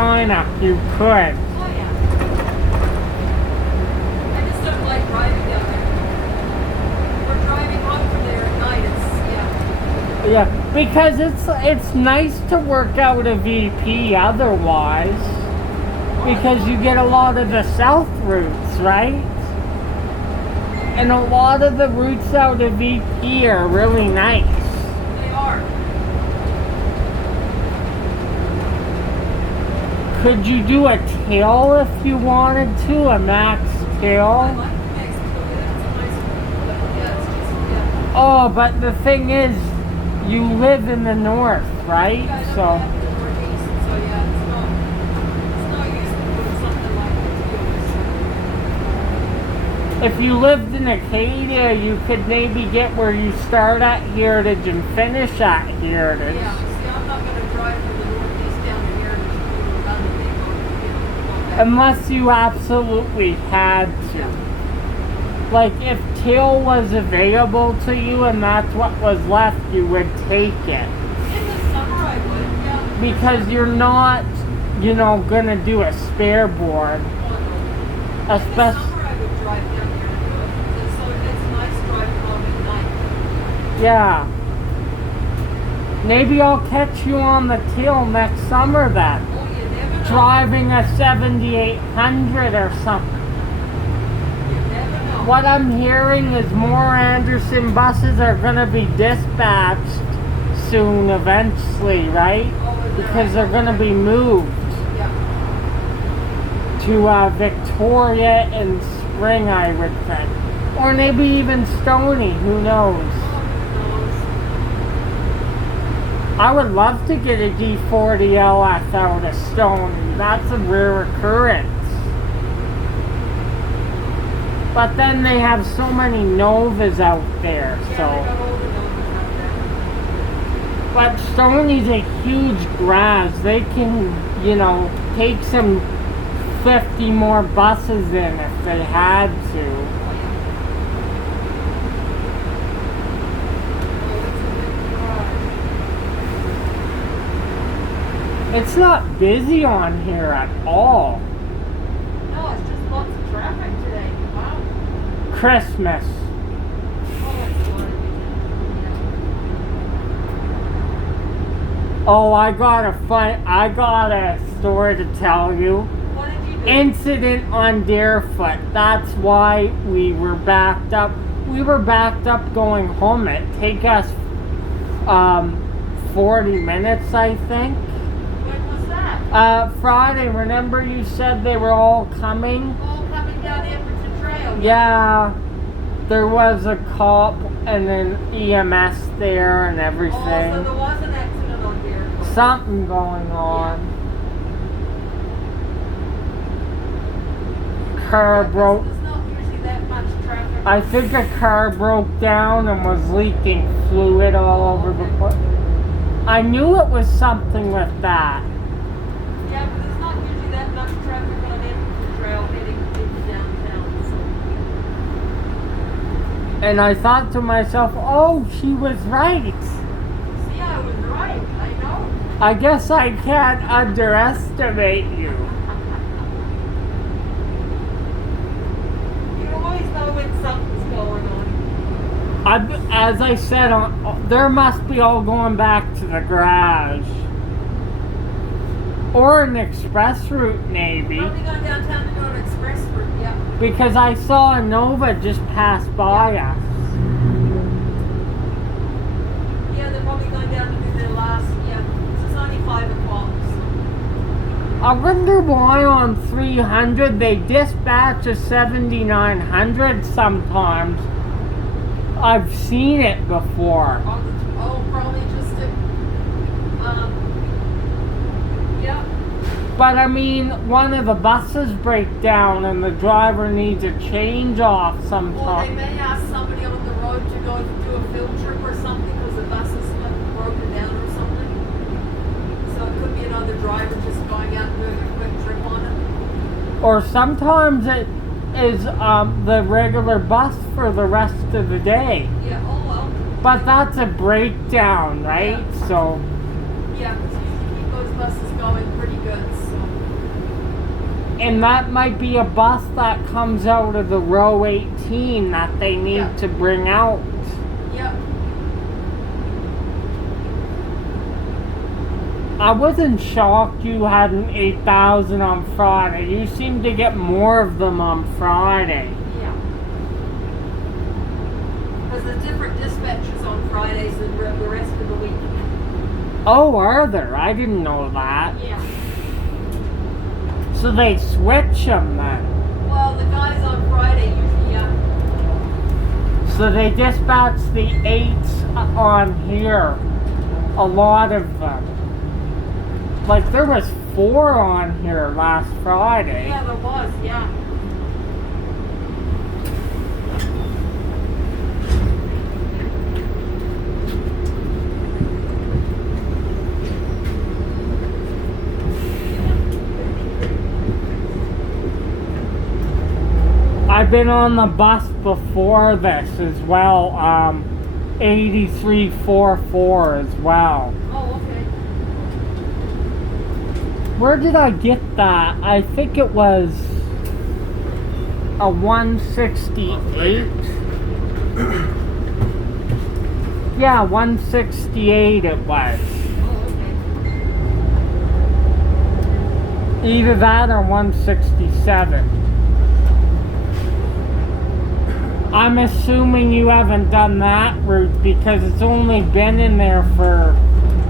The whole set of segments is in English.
China, you could. Oh yeah. I just don't like driving down there. We're driving home from there at night. Yeah, because it's nice to work out a VP otherwise, because you get a lot of the south routes, right? And a lot of the routes out of VP are really nice. They are. Could you do a tail if you wanted to, a max tail? I like the next to it. It's a nice but yeah, it's just Oh, but the thing is, you live in the north, right? you guys So. don't have the northeast, so yeah, it's no use to put something like this. If you lived in Acadia, you could maybe get where you start at Heritage and finish at Heritage. Yeah, see, I'm not going to drive from the northeast down to here and just put a run and make on. Unless you absolutely had to. Like, if Till was available to you and that's what was left, you would take it. In the summer, I would, yeah. Because you're not, gonna do a spare board. In the Especially. summer, I would drive down here and do it. So it's nice driving home at night. Yeah. Maybe I'll catch you on the Till next summer then. Oh, you never know. Driving a 7800 or something. You never know. What I'm hearing is more Anderson buses are going to be dispatched soon eventually, right? Because they're going to be moved Yeah. to Victoria and Spring, I would think. Or maybe even Stony, who knows? I would love to get a D40 LS out of Stony. That's a rare occurrence. But then they have so many Novas out there, so. But Stony's a huge garage. They can, take some 50 more buses in if they had to. It's not busy on here at all. No, it's just lots of traffic today. Wow. Christmas. Oh, that's a lot of Oh, I got a story to tell you. What did you do? Incident on Deerfoot. That's why we were backed up. We were backed up going home. It take us 40 minutes, I think. When was that? Friday. Remember you said they were all coming? All coming down Edmonton Trail. Yeah. There was a cop and an EMS there and everything. Oh, so there was an accident on here. Something going on. Car broke. There's not usually that much traffic. I think a car broke down and was leaking fluid all over the place. I knew it was something with that. Yeah, but there's not usually that much traffic on Edmonton Trail heading into downtown. So. And I thought to myself, oh, she was right. See, I was right. I know. I guess I can't underestimate you. You always know when something's going on. As I said, there must be all going back to the garage. Or an express route, maybe. Probably going downtown to go to express route, yeah. Because I saw a Nova just pass by us. Yeah, they're probably going down to do their last, it's only 5 o'clock. So. I wonder why on 300 they dispatch a 7900 sometimes. I've seen it before. Oh, probably just to, yeah. But I mean, one of the buses break down and the driver needs a change off Or they sometime. may ask somebody on the road to go do a field trip or something because the bus is broken down or something. So it could be another driver just going out and doing a quick trip on it. Or sometimes it is the regular bus for the rest of the day. Yeah, oh well. But that's a breakdown, right? Yeah. So, Yeah, because usually keep those buses going pretty good, so. And that might be a bus that comes out of the row 18 that they need Yeah. to bring out. Yep. I wasn't shocked you had an 8,000 on Friday. You seem to get more of them on Friday. Yeah. Because there's different dispatches on Fridays than the rest of the week. Oh, are there? I didn't know that. Yeah. So they switch them then. Well, the guys on Friday usually, yeah. So they dispatch the 8s on here. A lot of them. Like there was 4 on here last Friday. Yeah, there was, yeah. I've been on the bus before this as well, 8344 as well. Oh, okay. Where did I get that? I think it was a 168. Yeah, 168 it was. Oh, okay. Either that or 167. I'm assuming you haven't done that route because it's only been in there for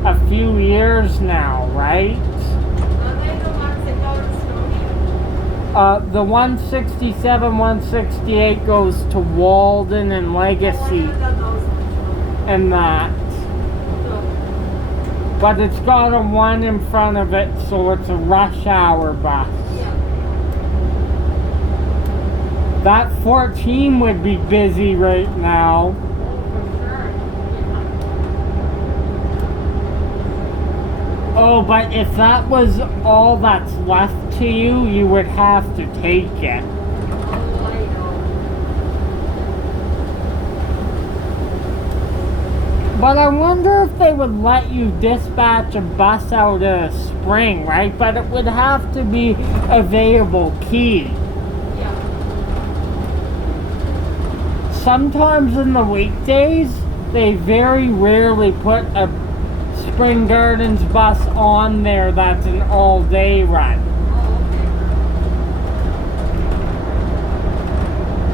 a few years now, right? Are they the ones that go to Stony? The 167, 168 goes to Walden and Oh, I Legacy haven't done those ones. and that. No. But it's got a 1 in front of it, so it's a rush hour bus. Yeah. That 14 would be busy right now. Oh, for sure. Yeah. Oh, but if that was all that's left to you, you would have to take it. Oh, I know. But I wonder if they would let you dispatch a bus out of Spring, right? But it would have to be available key. Yeah. Sometimes in the weekdays, they very rarely put a Spring Gardens bus on there that's an all-day run. Oh,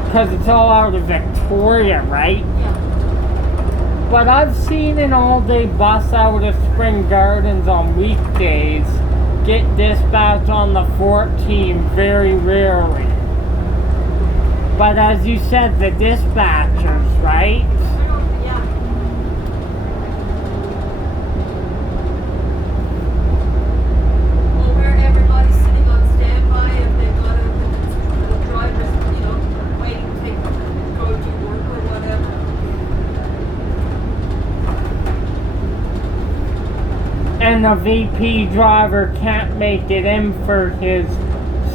okay. Because it's all out of Victoria, right? Yeah. But I've seen an all-day bus out of Spring Gardens on weekdays get dispatched on the 14 very rarely. But as you said, the dispatchers, right? Yeah. Well, where everybody's sitting on standby if they've got the drivers, waiting to go to work or whatever. And the VP driver can't make it in for his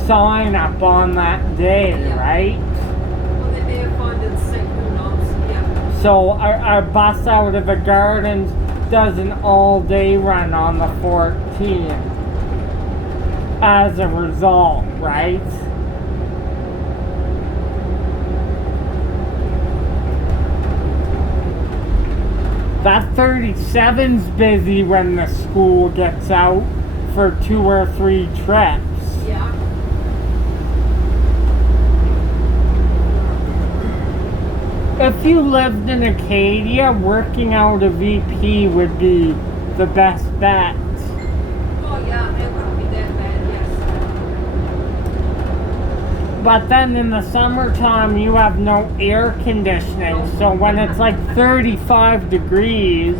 sign up on that day, Yeah. right? Well, they may have found it sick, who knows? Yeah. So our bus out of the Gardens does an all-day run on the 14 as a result, right? That 37's busy when the school gets out for 2 or 3 trips. Yeah. If you lived in Acadia, working out a VP would be the best bet. Oh, yeah, it wouldn't be that bad, yes. But then in the summertime, you have no air conditioning. So when it's like 35 degrees,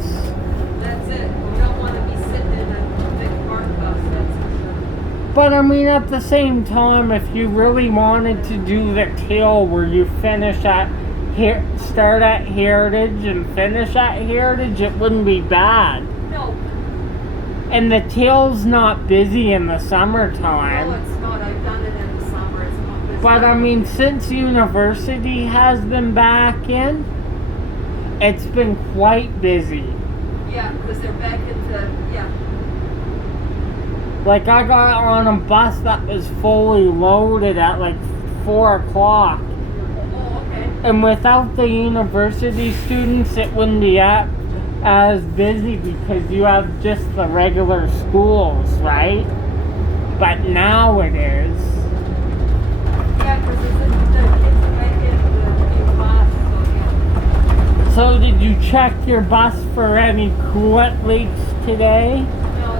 That's it. We don't want to be sitting in a big park bus, that's for sure. but I mean, at the same time, if you really wanted to do the tail where you finish at start at Heritage and finish at Heritage, it wouldn't be bad. No. And the tail's not busy in the No, summertime. it's not. I've done it in the summer. It's not this But I time. mean, since university has been back in, it's been quite busy. Yeah, because they're back into, yeah. Like, I got on a bus that was fully loaded at like 4 o'clock. Oh, okay. And without the university students, it wouldn't be as busy because you have just the regular schools, right? But now it is. Yeah, because the kids are making the class, so yeah. So did you check your bus for any coolant leaks today? No.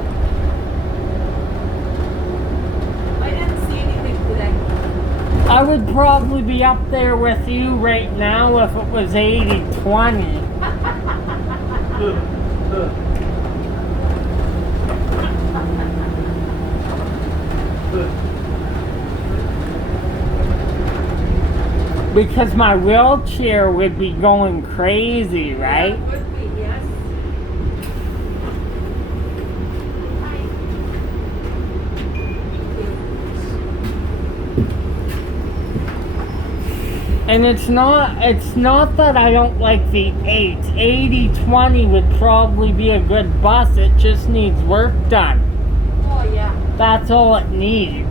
I didn't see anything today. I would probably be up there with you right now if it was 80-20. Because my wheelchair would be going crazy, right? Yeah, it would be, yes. And it's not that I don't like the 8. 80-20 would probably be a good bus. It just needs work done. Oh, yeah. That's all it needs.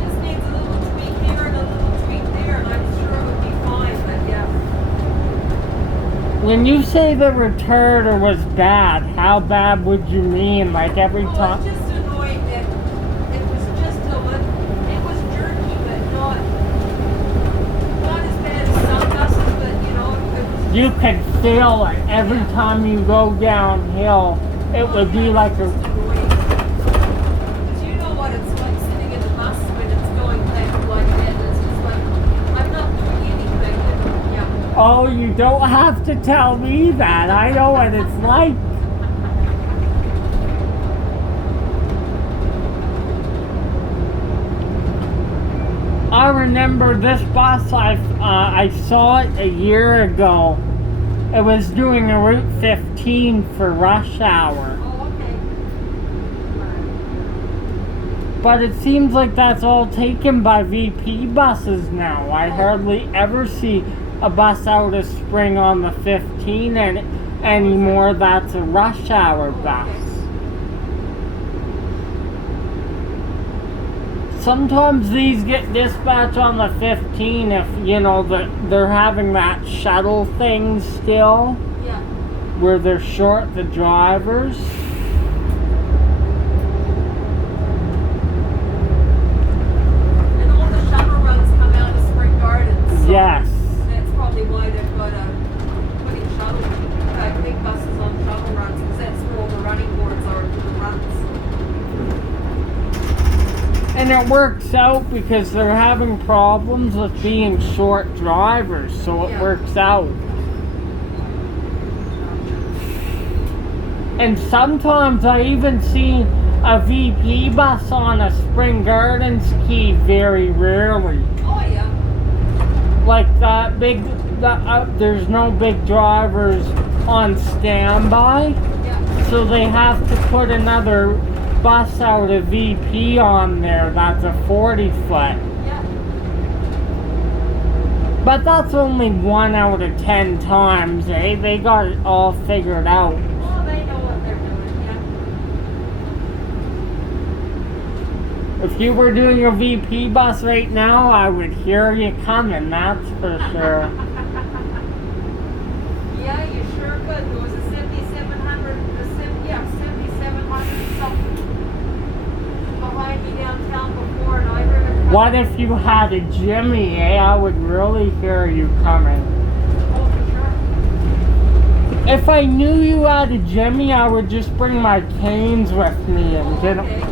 Just needs a little tweak here and a little tweak there, and I'm sure it would be fine, but yeah. When you say the returner was bad, how bad would you mean? Like every Oh, time? it's just annoying that it was just a little, it was jerky, but not as bad as some buses, but you know, it was. You could feel it every time you go downhill. It would be like a. Because you know what it's like sitting in the bus when it's going like that. It's just like, I'm not doing anything. And, yeah. Oh, you don't have to tell me that. I know what it's like. I remember this bus. I saw it a year ago. It was doing a Route 15 for rush hour. Oh, okay. But it seems like that's all taken by VP buses now. I hardly ever see a bus out of Spring on the 15 anymore that's a rush hour bus. Sometimes these get dispatched on the 15 if, you know, they're having that shuttle thing still. Yeah. Where they're short the drivers. And all the shuttle runs come out of Spring Gardens. So Yes. that's probably why they've got putting big buses on shuttle runs, because that's where all the running boards are for the runs. And it works out because they're having problems with being short drivers, so it works out. And sometimes I even see a VP bus on a Spring Gardens key very rarely. Oh yeah. Like that big, there's no big drivers on standby, Yeah. so they have to put another bus out of VP on there that's a 40-foot. Yeah. But that's only 1 out of 10 times, eh? They got it all figured out. Well, they know what they're doing, yeah. If you were doing a VP bus right now, I would hear you coming, that's for sure. Yeah, you sure could. There was a 7,700, 7,700 something behind me downtown before, and I heard it. What if you had a Jimmy, eh? I would really hear you coming. Oh, for sure. If I knew you had a Jimmy, I would just bring my canes with me and Oh, get 'em. okay.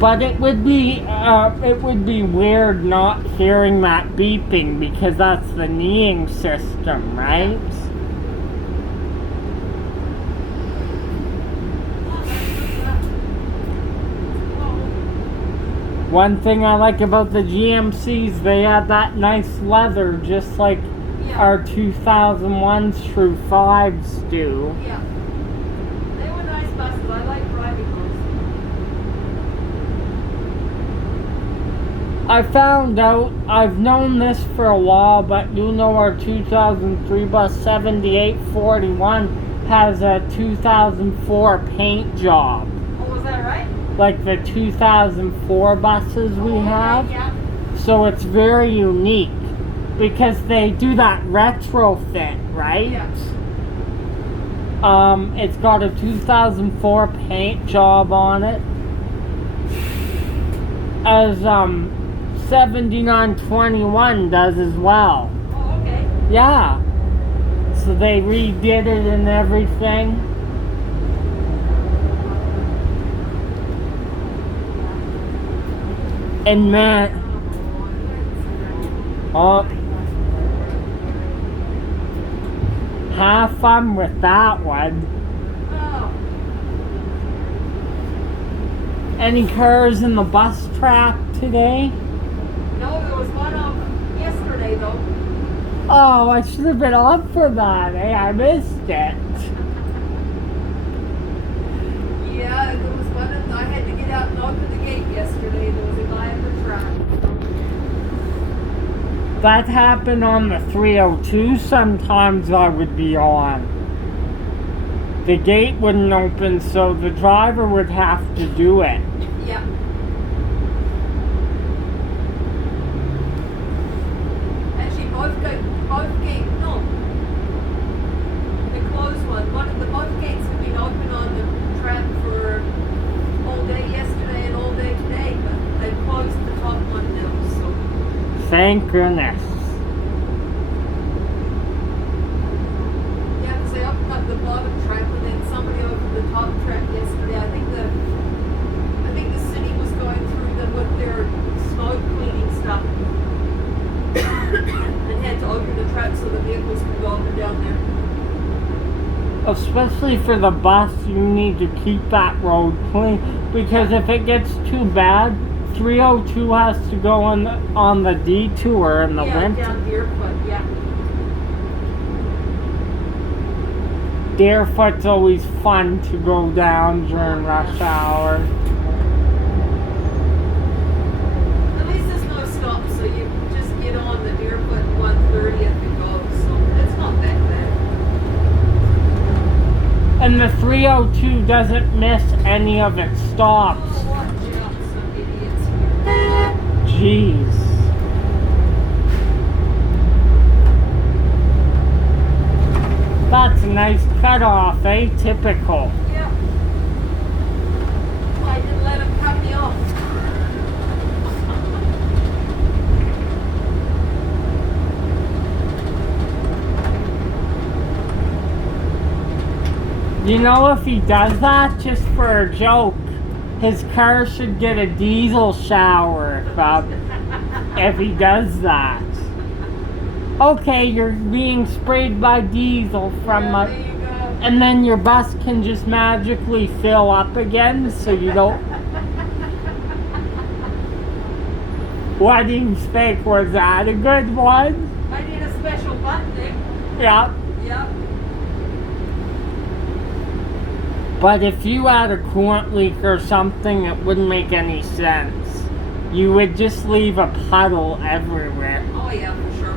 But it would be weird not hearing that beeping because that's the kneeing system, right? One thing I like about the GMCs, they had that nice leather just like our 2001s through 5s do. Yeah. They were nice buses. I like driving those. I found out, I've known this for a while, but you know our 2003 bus 7841 has a 2004 paint job. Oh, was that right? Like the 2004 buses we have. Yeah. So it's very unique because they do that retrofit, right? Yeah. It's got a 2004 paint job on it. As 7921 does as well. Oh, okay. Yeah. So they redid it and everything. And man, have fun with that one. Oh. Any cars in the bus track today? No, there was one yesterday though. Oh, I should have been up for that, eh? I missed it. Yeah, there was one. I had to get out and open the gate yesterday. There was a guy on the track. That happened on the 302. Sometimes I would be on. The gate wouldn't open, so the driver would have to do it. Yeah. Actually, both gates, no. The closed one. One of the both gates have been open on the track for all day yesterday and all day today, but they closed the top one now, so. Thank goodness. Yeah, because they opened up the bottom track, and then somebody opened the top track yesterday. I think the city was going through them with their snow cleaning stuff. And had to open the track so the vehicles could go up and down there. Especially for the bus, you need to keep that road clean. Because if it gets too bad, 302 has to go on the detour in the winter. Down Deerfoot, yeah. Deerfoot's always fun to go down during rush hour. At least there's no stop, so you just get on the Deerfoot 130th and go, so it's not that bad. And the 302 doesn't miss any of its stops. Oh, watch out, some idiots here. Jeez. That's a nice cutoff, eh? Typical. Yeah. I didn't let him cut me off. You know, if he does that just for a joke, his car should get a diesel shower if he does that. Okay, you're being sprayed by diesel from Yeah, there you go. and then your bus can just magically fill up again, so you don't. What do you think? Was that a good one? I need a special button, Nick. Yeah. Yep. But if you had a coolant leak or something, it wouldn't make any sense. You would just leave a puddle everywhere. Oh yeah, for sure.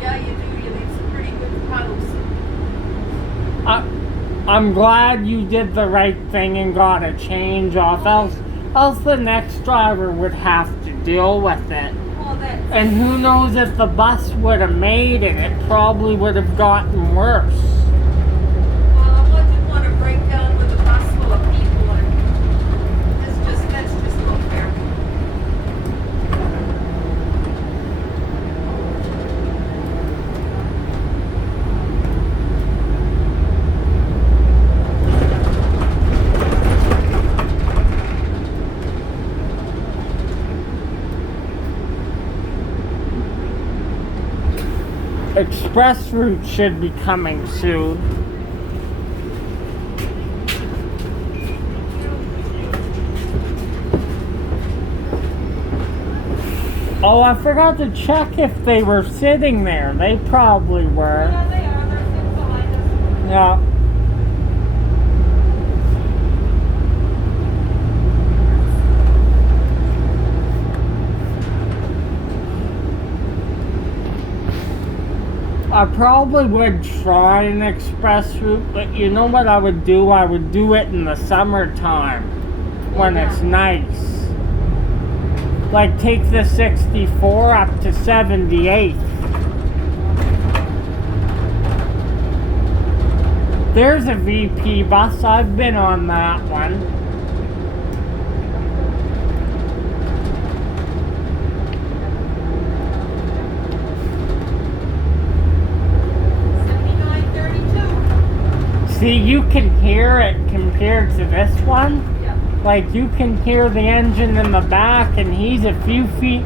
Yeah, you do. You leave some pretty good puddles. I'm glad you did the right thing and got a change off, else the next driver would have to deal with it. Well, that's... And who knows if the bus would have made it, it probably would have gotten worse. Well, I didn't want to break down with a bus full of people, and that's just not fair. Express route should be coming soon. Oh, I forgot to check if they were sitting there. They probably were. Yeah, they are. They're sitting behind us. Yeah. I probably would try an express route, but you know what I would do? I would do it in the summertime when it's nice. Like take the 64 up to 78. There's a VP bus. I've been on that one. See, you can hear it compared to this one. Yeah. Like, you can hear the engine in the back, and he's a few feet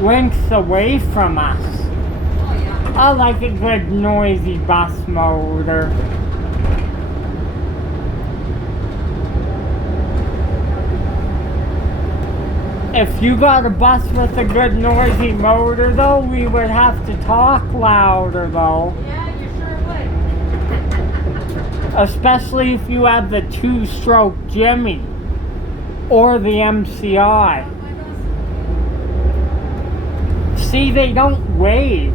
lengths away from us. Oh yeah. I like a good noisy bus motor. If you got a bus with a good noisy motor, though, we would have to talk louder, though. Yeah, you sure would. Especially if you have the 2-stroke Jimmy or the MCI. Oh my gosh. See, they don't wave.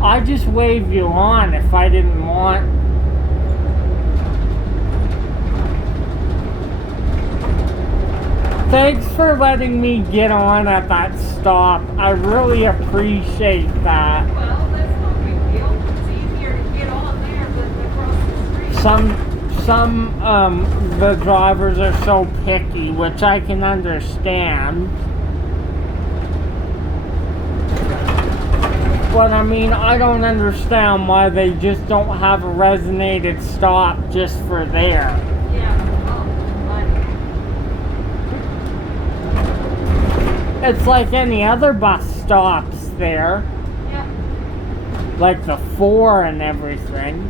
I just wave you on if I didn't want. Thanks for letting me get on at that stop. I really appreciate that. Well, that's no big deal. It's easier to get on there than across the street. The drivers are so picky, which I can understand. But I mean, I don't understand why they just don't have a resonated stop just for there. Yeah. Oh, It's like any other bus stops there, yeah. like the 4 and everything.